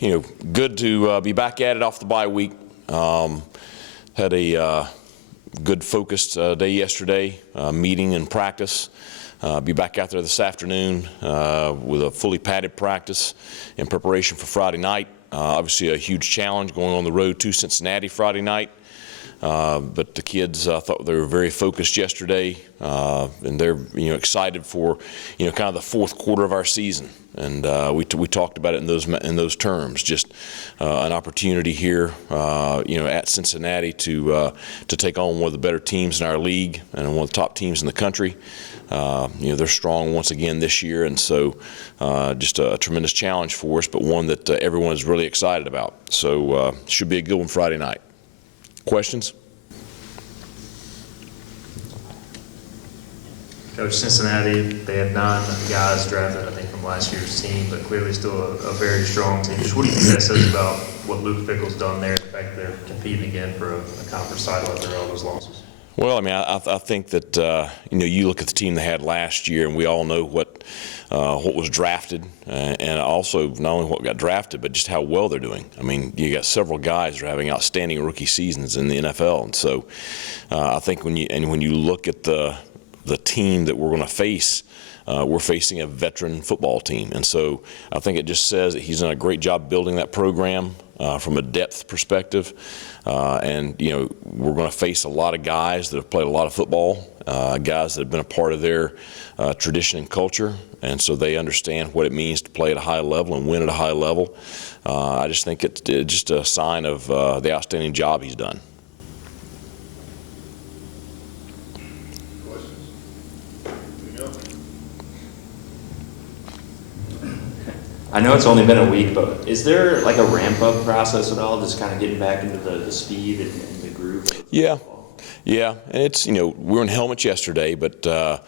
good to be back at it off the bye week. Had a good focused day yesterday, meeting and practice. Be back out there this afternoon with a fully padded practice in preparation for Friday night. Obviously a huge challenge going on the road to Cincinnati Friday night. But the kids thought they were very focused yesterday, and they're excited for kind of the fourth quarter of our season. And we talked about it in those terms. Just an opportunity here, at Cincinnati to take on one of the better teams in our league and one of the top teams in the country. They're strong once again this year, and so just a tremendous challenge for us, but one that everyone is really excited about. So should be a good one Friday night. Questions? Coach, Cincinnati, they had 9 guys drafted, I think, from last year's team, but clearly still a very strong team. Just what do you think that says about what Luke Fickell's done there, the fact that they're competing again for a conference title after all those losses? Well, I mean, I think that, you look at the team they had last year, and we all know what was drafted, and also not only what got drafted, but just how well they're doing. I mean, you got several guys that are having outstanding rookie seasons in the NFL, and so I think when you look at the team that we're going to face, we're facing a veteran football team, and so I think it just says that he's done a great job building that program from a depth perspective. And we're going to face a lot of guys that have played a lot of football, guys that have been a part of their tradition and culture, and so they understand what it means to play at a high level and win at a high level. I just think it's just a sign of the outstanding job he's done. I know it's only been a week, but is there like a ramp-up process at all, just kind of getting back into the speed and the groove? Yeah, and it's we were in helmets yesterday, but I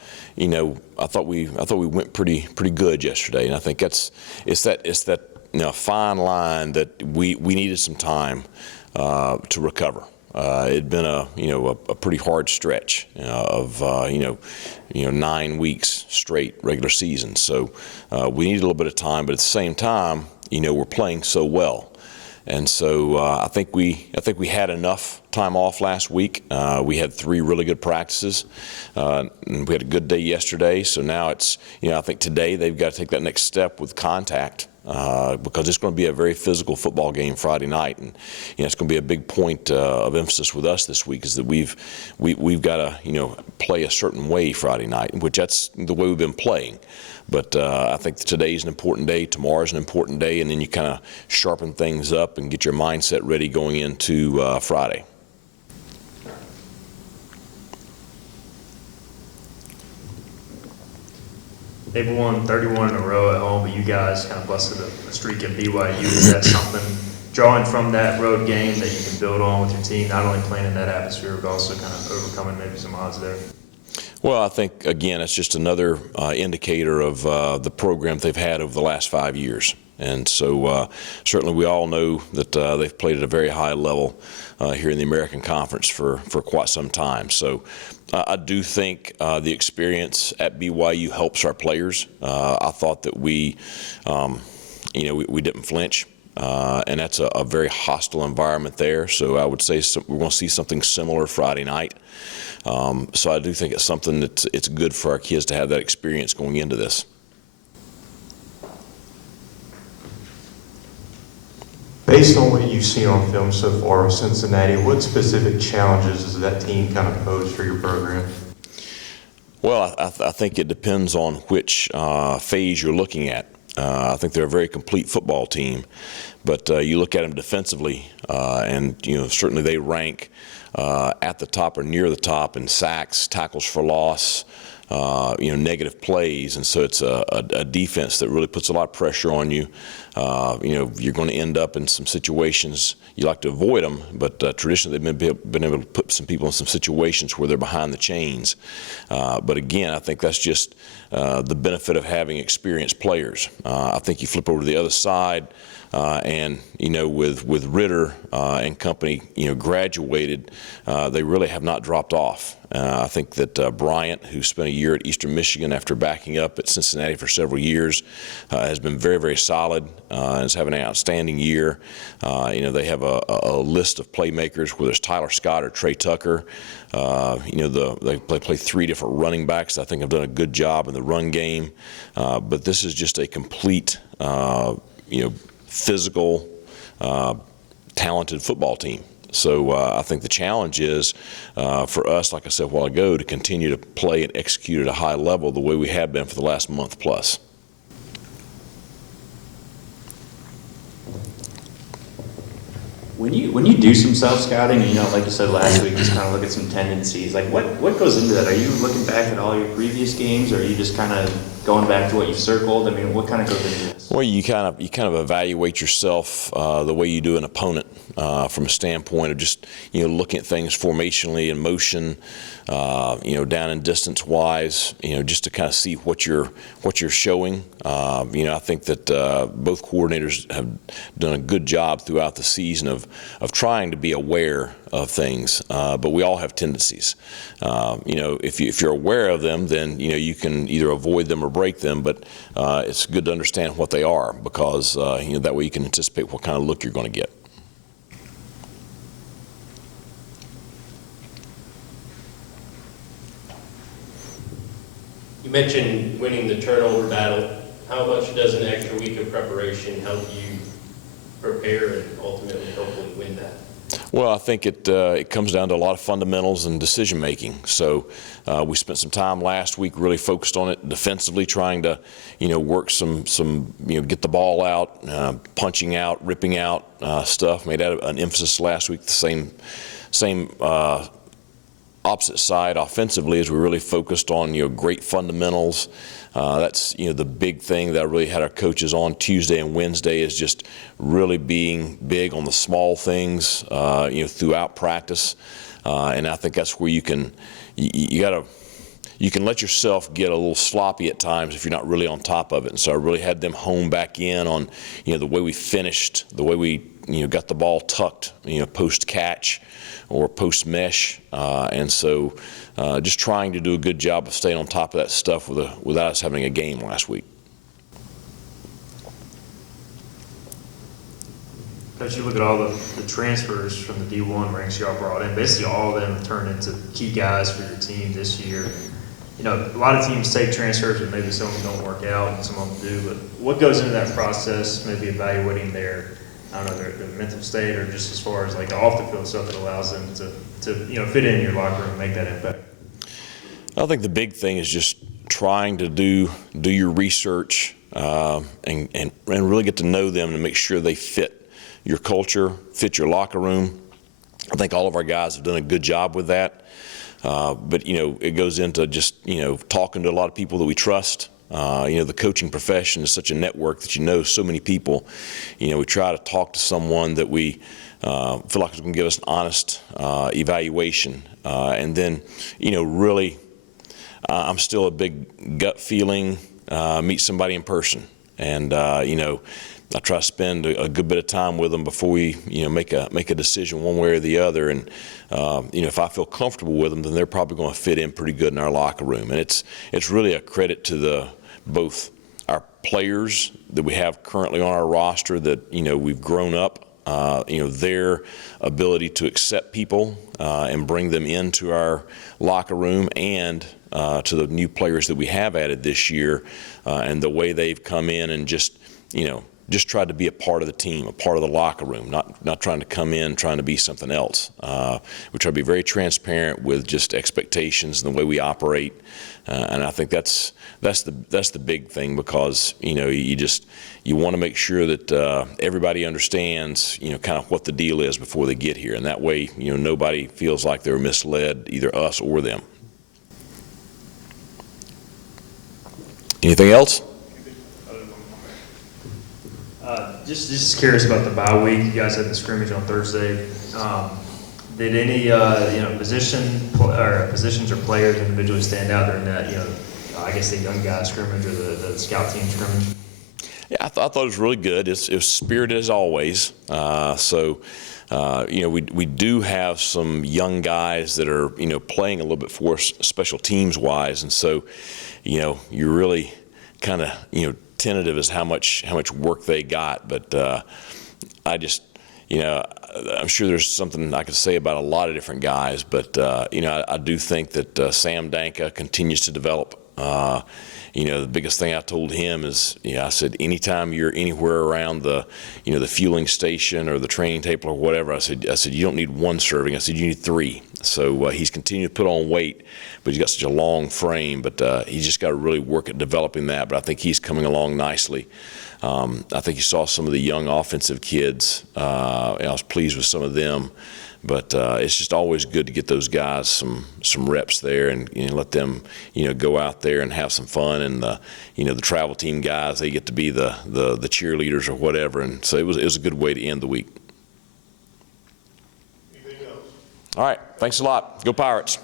thought we went pretty good yesterday, and I think it's that fine line that we needed some time to recover. It'd been a pretty hard stretch of 9 weeks straight regular season, so we needed a little bit of time. But at the same time, we're playing so well, and so I think we had enough time off last week. We had 3 really good practices, and we had a good day yesterday. So now it's I think today they've got to take that next step with contact. Because it's going to be a very physical football game Friday night, and it's going to be a big point of emphasis with us this week is that we've got to play a certain way Friday night, which that's the way we've been playing. But I think today's an important day, tomorrow's an important day, and then you kind of sharpen things up and get your mindset ready going into Friday. They've won 31 in a row at home, but you guys kind of busted a streak at BYU. Is that something, drawing from that road game, that you can build on with your team, not only playing in that atmosphere, but also kind of overcoming maybe some odds there? Well, I think, again, it's just another indicator of the program they've had over the last 5 years. And so certainly we all know that they've played at a very high level here in the American Conference for quite some time. So I do think the experience at BYU helps our players. I thought that we didn't flinch. And that's a very hostile environment there. So I would say we're going to see something similar Friday night. So I do think it's something that it's good for our kids to have that experience going into this. Based on what you've seen on film so far with Cincinnati, what specific challenges does that team kind of pose for your program? Well, I think it depends on which phase you're looking at. I think they're a very complete football team, but you look at them defensively, and certainly they rank at the top or near the top in sacks, tackles for loss, negative plays, and so it's a defense that really puts a lot of pressure on you. You're going to end up in some situations. You like to avoid them, but traditionally they've been able to put some people in some situations where they're behind the chains. But again, I think that's just the benefit of having experienced players. I think you flip over to the other side. And with Ritter and company, graduated, they really have not dropped off. I think that Bryant, who spent a year at Eastern Michigan after backing up at Cincinnati for several years, has been very, very solid and is having an outstanding year. They have a list of playmakers, whether it's Tyler Scott or Trey Tucker. They play three different running backs. I think have done a good job in the run game. But this is just a complete, physical, talented football team. So I think the challenge is for us, like I said a while ago, to continue to play and execute at a high level the way we have been for the last month plus. When you do some self-scouting, like you said last week, just kind of look at some tendencies, like what goes into that? Are you looking back at all your previous games, or are you just kind of going back to what you've circled? I mean, what kind of goes into this? Well, you kind of evaluate yourself the way you do an opponent from a standpoint of just looking at things formationally and motion, down and distance wise, just to kind of see what you're showing. I think that both coordinators have done a good job throughout the season of trying to be aware of things, but we all have tendencies. If you're aware of them, then you can either avoid them or break them. But it's good to understand what they are, because that way you can anticipate what kind of look you're going to get. You mentioned winning the turnover battle. How much does an extra week of preparation help you prepare and ultimately hopefully win that? Well, I think it comes down to a lot of fundamentals and decision making. So we spent some time last week really focused on it defensively, trying to work some get the ball out, punching out, ripping out stuff. Made that an emphasis last week. The same opposite side offensively, as we really focused on great fundamentals. That's the big thing that I really had our coaches on Tuesday and Wednesday, is just really being big on the small things throughout practice. And I think that's where you can let yourself get a little sloppy at times if you're not really on top of it. And so I really had them hone back in on the way we finished, the way we got the ball tucked post catch or post mesh, and so just trying to do a good job of staying on top of that stuff without us having a game last week. Coach, you look at all the transfers from the D1 ranks y'all brought in. Basically, all of them have turned into key guys for your team this year. A lot of teams take transfers, and maybe some of them don't work out, and some of them do. But what goes into that process? Maybe evaluating their mental state, or just as far as like the off the field stuff that allows them to fit in your locker room and make that impact. I think the big thing is just trying to do your research and really get to know them and make sure they fit your culture, fit your locker room. I think all of our guys have done a good job with that. But it goes into just talking to a lot of people that we trust. The coaching profession is such a network that so many people. We try to talk to someone that we feel like is going to give us an honest evaluation. And then, really, I'm still a big gut feeling, meet somebody in person. And, I try to spend a good bit of time with them before we, make a decision one way or the other. And, if I feel comfortable with them, then they're probably going to fit in pretty good in our locker room. And it's really a credit to both our players that we have currently on our roster that, we've grown up, their ability to accept people and bring them into our locker room, and to the new players that we have added this year, and the way they've come in and just tried to be a part of the team, a part of the locker room, not trying to come in trying to be something else. We try to be very transparent with just expectations and the way we operate, and I think that's the big thing, because you want to make sure that everybody understands kind of what the deal is before they get here, and that way nobody feels like they're misled, either us or them. Anything else? Just curious about the bye week. You guys had the scrimmage on Thursday. Did any positions or players individually stand out during that? I guess the young guy scrimmage or the scout team scrimmage. Yeah, I thought it was really good. It was spirited as always. We do have some young guys that are, playing a little bit for us special teams wise. And so, you're really kind of, tentative as how much work they got. But I'm sure there's something I could say about a lot of different guys. But, I do think that Sam Danka continues to develop. The biggest thing I told him is, I said, anytime you're anywhere around the fueling station or the training table or whatever, I said, you don't need one serving. I said, you need 3. So he's continued to put on weight, but he's got such a long frame. But he's just got to really work at developing that. But I think he's coming along nicely. I think you saw some of the young offensive kids. I was pleased with some of them. But it's just always good to get those guys some reps there and let them go out there and have some fun. And the travel team guys, they get to be the cheerleaders or whatever. And so it was a good way to end the week. Anything else? All right, thanks a lot. Go Pirates.